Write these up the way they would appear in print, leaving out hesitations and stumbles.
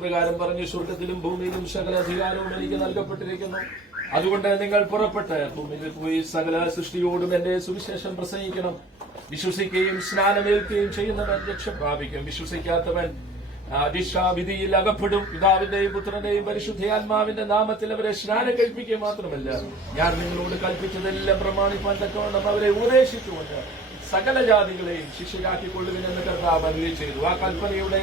പ്രകാരം പറഞ്ഞു, സ്വർഗത്തിലും ഭൂമിയിലും സകല അധികാരവും എനിക്ക് നൽകപ്പെട്ടിരിക്കുന്നു. അതുകൊണ്ട് നിങ്ങൾ പുറപ്പെട്ട് ഭൂമിയിൽ പോയി സകല സൃഷ്ടിയോടും എന്റെ സുവിശേഷം പ്രസംഗിക്കണം. വിശ്വസിക്കുകയും സ്നാനമേൽക്കുകയും ചെയ്യുന്നവൻ രക്ഷ പ്രാപിക്കും. വിശ്വസിക്കാത്തവൻ ശിക്ഷാവിധിയിൽ അകപ്പെടും. പിതാവിന്റെയും പുത്രന്റെയും പരിശുദ്ധാത്മാവിന്റെ നാമത്തിൽ അവരെ സ്നാനം കഴിപ്പിക്കുക മാത്രമല്ല, ഞാൻ നിങ്ങളോട് കൽപ്പിച്ചതെല്ലാം പ്രമാണിപ്പാൻ തക്കവണ്ണം അവരെ ഉപദേശിച്ചുകൊണ്ട് സകല ജാതികളെയും ശിഷ്യരാക്കിക്കൊള്ളുവിനെന്ന് കർത്താവ് അരുളി ചെയ്തു. ആ കൽപ്പനയുടെ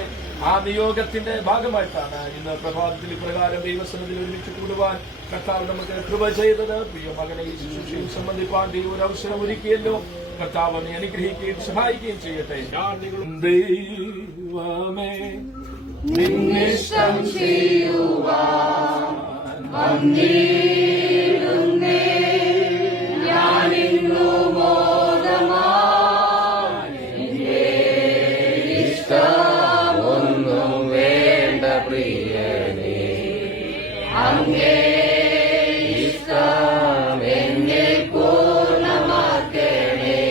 ആ നിയോഗത്തിന്റെ ഭാഗമായിട്ടാണ് ഇന്ന് പ്രഭാതത്തിൽ ഇപ്രകാരം ദൈവസന്നിധിയിൽ ഒരുമിച്ച് കൂടുവാൻ കർത്താവ് നമുക്ക് കൃപ ചെയ്തത്. പ്രിയ മകനെ ഈ ശുശ്രൂഷയിൽ സംബന്ധിപ്പാൻ ദൈവം ഒരു അവസരം ഒരുക്കിയല്ലോ. കർത്താവ് അവനെ അനുഗ്രഹിക്കുകയും സഹായിക്കുകയും ചെയ്യട്ടെ. ദൈവമേ നിന്നിഷ്ടം ചെയ്യുവാൻ വന്നിടുന്നേ ഞാനിന്നു ഒന്നും വേണ്ട പ്രിയനേ, അങ്ങേ ഇഷ്ടം എന്നെ പൂർണ്ണമാക്കണേ.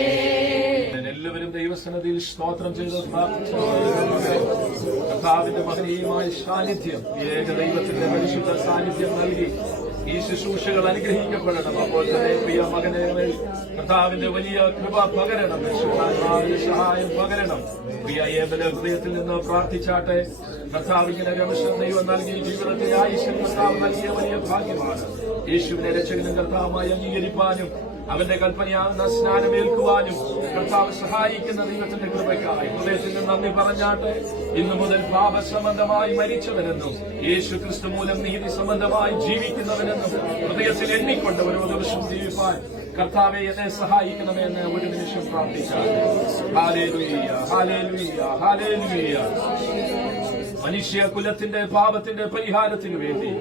എല്ലാവരും ദൈവസന്നിധിയിൽ സ്തോത്രം ചെയ്ത് കർത്താവിന്റെ മഹനീയമായ സാന്നിധ്യം, ഏക ദൈവത്തിന്റെ പരിശുദ്ധ സാന്നിധ്യം നൽകി ഈ ശുശ്രൂഷകൾ അനുഗ്രഹിക്കപ്പെടണം. അപ്പോൾ തന്നെ പ്രിയ മകനെ കർത്താവിന്റെ വലിയ കൃപ പകരണം, സഹായം പകരണം. പ്രിയ ഏബലെ ഹൃദയത്തിൽ നിന്ന് പ്രാർത്ഥിച്ചാട്ടെ. കർത്താവിങ്ങനെ രമേശൻ ദൈവം നൽകി ജീവിതത്തെ ആയുഷ്യം കർത്താവ് നൽകിയ വലിയ ഭാഗ്യമാണ്. യേശുവിനെ രക്ഷകനും കർത്താവുമായി അംഗീകരിപ്പാനും അവന്റെ കൽപ്പനയാകുന്ന സ്നാനമേൽക്കുവാനും കർത്താവ് സഹായിക്കുന്ന ദൈവത്തിന്റെ കൃപയ്ക്കായി ഹൃദയത്തിൽ നിന്ന് നന്ദി പറഞ്ഞാട്ടെ. ഇന്നു മുതൽ പാപസംബന്ധമായി മരിച്ചവനെന്നും യേശു ക്രിസ്തു മൂലം നീതി സംബന്ധമായി ജീവിക്കുന്നവനെന്നും ഹൃദയത്തിൽ എണ്ണിക്കൊണ്ട് ഓരോ ദിവസം ജീവിപ്പാൻ കർത്താവെ എന്നെ സഹായിക്കണമെന്ന് ഒരു നിമിഷം പ്രാർത്ഥിച്ചാൽ. Hallelujah, hallelujah, hallelujah. മനുഷ്യകുലത്തിന്റെ പാപത്തിന്റെ പരിഹാരത്തിനു വേണ്ടി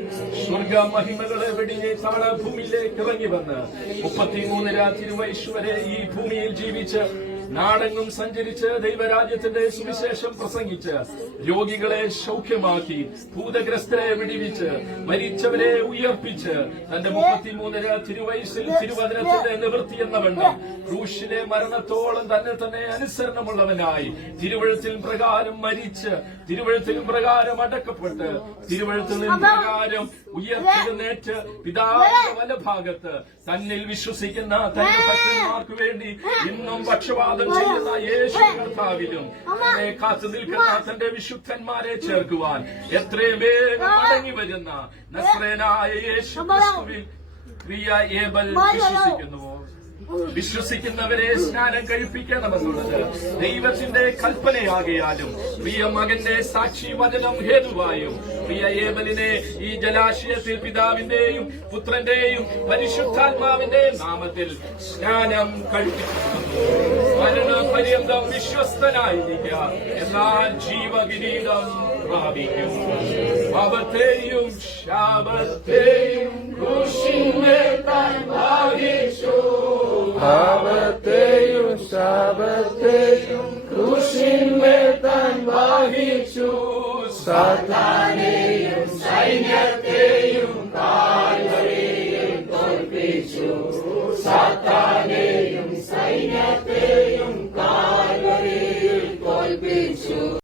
സ്വർഗ മഹിമകളെ വെടിഞ്ഞ് താഴെ ഭൂമിയിലേക്ക് ഇറങ്ങി വന്ന് 33 തിരുവയസ്സു വരെ ഈ ഭൂമിയിൽ ജീവിച്ച് നാടെങ്ങും സഞ്ചരിച്ച് ദൈവരാജ്യത്തിന്റെ സുവിശേഷം പ്രസംഗിച്ച് രോഗികളെ സൗഖ്യമാക്കി ഭൂതഗ്രസ്തരെ വിടിവിച്ച് മരിച്ചവരെ ഉയർപ്പിച്ച് തന്റെ 33 തിരുവയസ്സിൽ തിരുവചനത്തിന്റെ നിവൃത്തി എന്ന വണ്ണം ക്രൂശിലെ മരണത്തോളം തന്നെ അനുസരണമുള്ളവനായി തിരുവഴുത്തിൽ പ്രകാരം മരിച്ച് തിരുവഴുത്തിലും പ്രകാരം അടക്കപ്പെട്ട് തിരുവഴുത്തിൽ പ്രകാരം ഉയർത്തെഴുന്നേറ്റ് പിതാവിന്റെ വലഭാഗത്ത് തന്നിൽ വിശ്വസിക്കുന്ന തന്റെ ഭക്തന്മാർക്ക് വേണ്ടി ഇന്നും പക്ഷപാതം ചെയ്യുന്ന യേശു കർത്താവിലും തന്നെ കാത്തു നിൽക്കുന്ന തന്റെ വിശുദ്ധന്മാരെ ചേർക്കുവാൻ എത്രയും വേഗം മടങ്ങി വരുന്ന നസ്രേനായ യേശു ക്രിസ്തുവിൽ പ്രിയ ഏബൽ വിശ്വസിക്കുന്നുവോ? വിശ്വസിക്കുന്നവരെ സ്നാനം കഴിപ്പിക്കണമെന്നുള്ളത് ദൈവത്തിന്റെ കൽപ്പനയാകയാലും പ്രിയ മകന്റെ സാക്ഷി വചനം ഹേതുവായും പ്രിയ ഏബലിനെ ഈ ജലാശയത്തിൽ പിതാവിന്റെയും പുത്രന്റെയും പരിശുദ്ധാത്മാവിന്റെ നാമത്തിൽ സ്നാനം കഴിപ്പിക്കുന്നു. മരണപര്യന്തം വിശ്വസ്തനായിരിക്കുക, എന്നാൽ ജീവകിരീടം പ്രാപിക്കും. പാപത്തെയും ശാപത്തെയും ക്രൂശിന്മേൽ താൻ ഭാഗിച്ചു. പാപത്തെയും ശാപത്തെയും ക്രൂശിന്മേൽ താൻ ഭാഗിച്ചു. സാത്താനെയും സൈന്യത്തെ